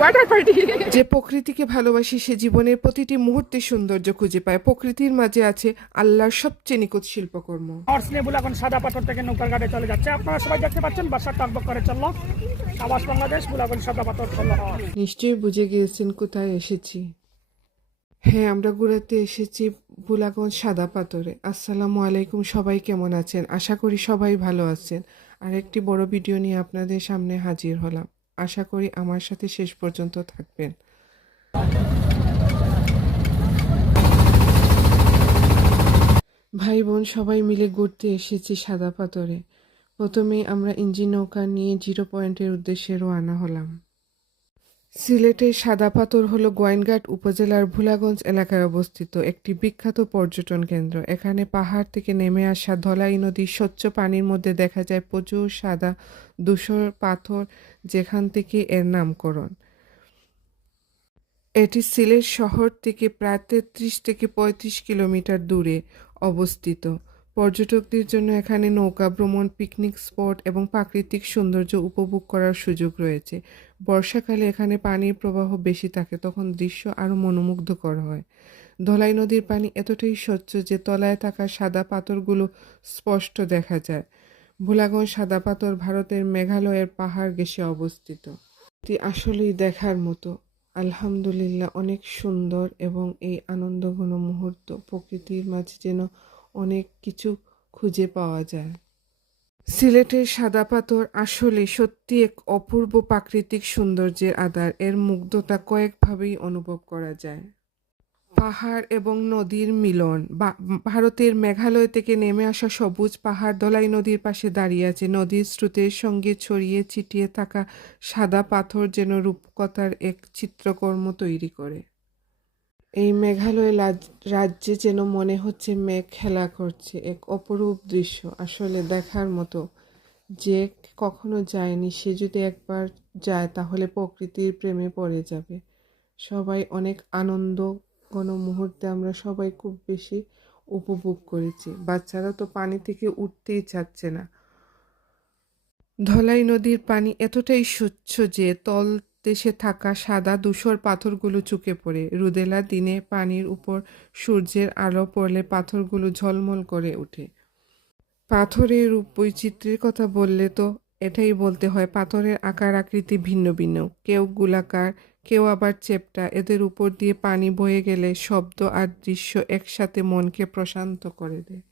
Water party. যে প্রকৃতিকে ভালোবাসে সে জীবনের প্রতিটি মুহূর্তে সৌন্দর্য খুঁজে পায়। প্রকৃতির মাঝে আছে আল্লাহর সবচেয়ে নিখুঁত শিল্পকর্ম। হর্স নিয়ে বুলাগঞ্জ সাদা পাথর থেকে নৌকার ঘাটে চলে যাচ্ছে। আপনারা সবাই দেখতে পাচ্ছেন বাসার টকবক করে চললো সাবাস বাংলাদেশ বুলাগঞ্জ সাদা পাথর চললো। নিশ্চয়ই বুঝে গিয়েছেন কোথায় এসেছি। হ্যাঁ, আমরা ঘুরাতে এসেছি বুলাগঞ্জ সাদা পাথরে। আসসালামু আলাইকুম, সবাই কেমন আছেন? আশা করি সবাই ভালো আছেন। আর একটি বড় ভিডিও নিয়ে আপনাদের সামনে হাজির হলাম। আশা করি আমার সাথে শেষ পর্যন্ত থাকবেন। ভাই বোন সবাই মিলে ঘুরতে এসেছি সাদা পাথরে। প্রথমেই আমরা ইঞ্জিন নৌকা নিয়ে 0 পয়েন্টের উদ্দেশ্যে রওনা হলাম। সিলেটের সাদা পাথর হল গোয়াইনঘাট উপজেলার ভোলাগঞ্জ এলাকায় অবস্থিত একটি বিখ্যাত পর্যটন কেন্দ্র। এখানে পাহাড় থেকে নেমে আসা ধলাই নদীর স্বচ্ছ পানির মধ্যে দেখা যায় প্রচুর সাদা ধূসর পাথর, যেখান থেকে এর নামকরণ। এটি সিলেট শহর থেকে প্রায় 33 থেকে 35 কিলোমিটার দূরে অবস্থিত। পর্যটকদের জন্য এখানে নৌকা ভ্রমণ, পিকনিক স্পট এবং প্রাকৃতিক সৌন্দর্য উপভোগ করার সুযোগ রয়েছে। বর্ষাকালে এখানে পানির প্রবাহ বেশি থাকে, তখন দৃশ্য আরও মনোমুগ্ধকর হয়। ধলাই নদীর পানি এতটাই স্বচ্ছ যে তলায় থাকা সাদা পাথরগুলো স্পষ্ট দেখা যায়। ভোলাগঞ্জ সাদা পাথর ভারতের মেঘালয়ের পাহাড় ঘেঁষে অবস্থিত। এটি আসলেই দেখার মতো। আলহামদুলিল্লাহ, অনেক সুন্দর এবং এই আনন্দঘন মুহূর্ত প্রকৃতির মাঝে যেন অনেক কিছু খুঁজে পাওয়া যায়। সিলেটের সাদা পাথর আসলে সত্যি এক অপূর্ব প্রাকৃতিক সৌন্দর্যের আধার। এর মুগ্ধতা কয়েকভাবেই অনুভব করা যায়। পাহাড় এবং নদীর মিলন। ভারতের মেঘালয় থেকে নেমে আসা সবুজ পাহাড় ধলাই নদীর পাশে দাঁড়িয়ে আছে। নদীর স্রোতের সঙ্গে ছড়িয়ে ছিটিয়ে থাকা সাদা পাথর যেন রূপকথার এক চিত্রকর্ম তৈরি করে। এই মেঘালয় রাজ্যে যেন মনে হচ্ছে মেঘ খেলা করছে। এক অপরূপ দৃশ্য, আসলে দেখার মতো। যে কখনো যায়নি সে যদি একবার যায় তাহলে প্রকৃতির প্রেমে পড়ে যাবে। সবাই অনেক আনন্দ ঘন মুহূর্তে আমরা সবাই খুব বেশি উপভোগ করেছি। বাচ্চারা তো পানি থেকে উঠতেই চাচ্ছে না। ধলাই নদীর পানি এতটাই স্বচ্ছ যে তলদেশে থাকা সাদা ধূসর পাথরগুলো চোখে পড়ে। রোদেলা দিনে পানির উপর সূর্যের আলো পড়লে পাথরগুলো ঝলমল করে ওঠে। পাথরের রূপ বৈচিত্র্যের কথা বললে তো এটাই বলতে হয়, পাথরের আকার আকৃতি ভিন্ন ভিন্ন, কেউ গোলাকার, কেউ আবার চেপ্টা। এদের উপর দিয়ে পানি বয়ে গেলে শব্দ আর দৃশ্য একসাথে মনকে প্রশান্ত করে দেয়।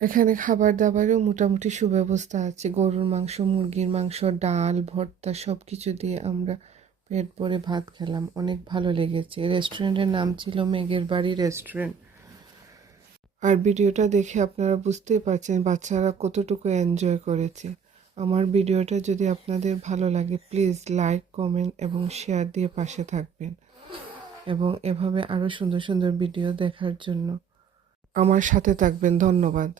এখানে খাবার দাবারেও মোটামুটি সুব্যবস্থা আছে। গরুর মাংস, মুরগির মাংস, ডাল, ভর্তা সব কিছু দিয়ে আমরা পেট ভরে ভাত খেলাম। অনেক ভালো লেগেছে। রেস্টুরেন্টের নাম ছিল মেঘের বাড়ি রেস্টুরেন্ট। আর ভিডিওটা দেখে আপনারা বুঝতেই পারছেন বাচ্চারা কতটুকু এনজয় করেছে। আমার ভিডিওটা যদি আপনাদের ভালো লাগে প্লিজ লাইক, কমেন্ট এবং শেয়ার দিয়ে পাশে থাকবেন, এবং এভাবে আরও সুন্দর সুন্দর ভিডিও দেখার জন্য আমার সাথে থাকবেন। ধন্যবাদ।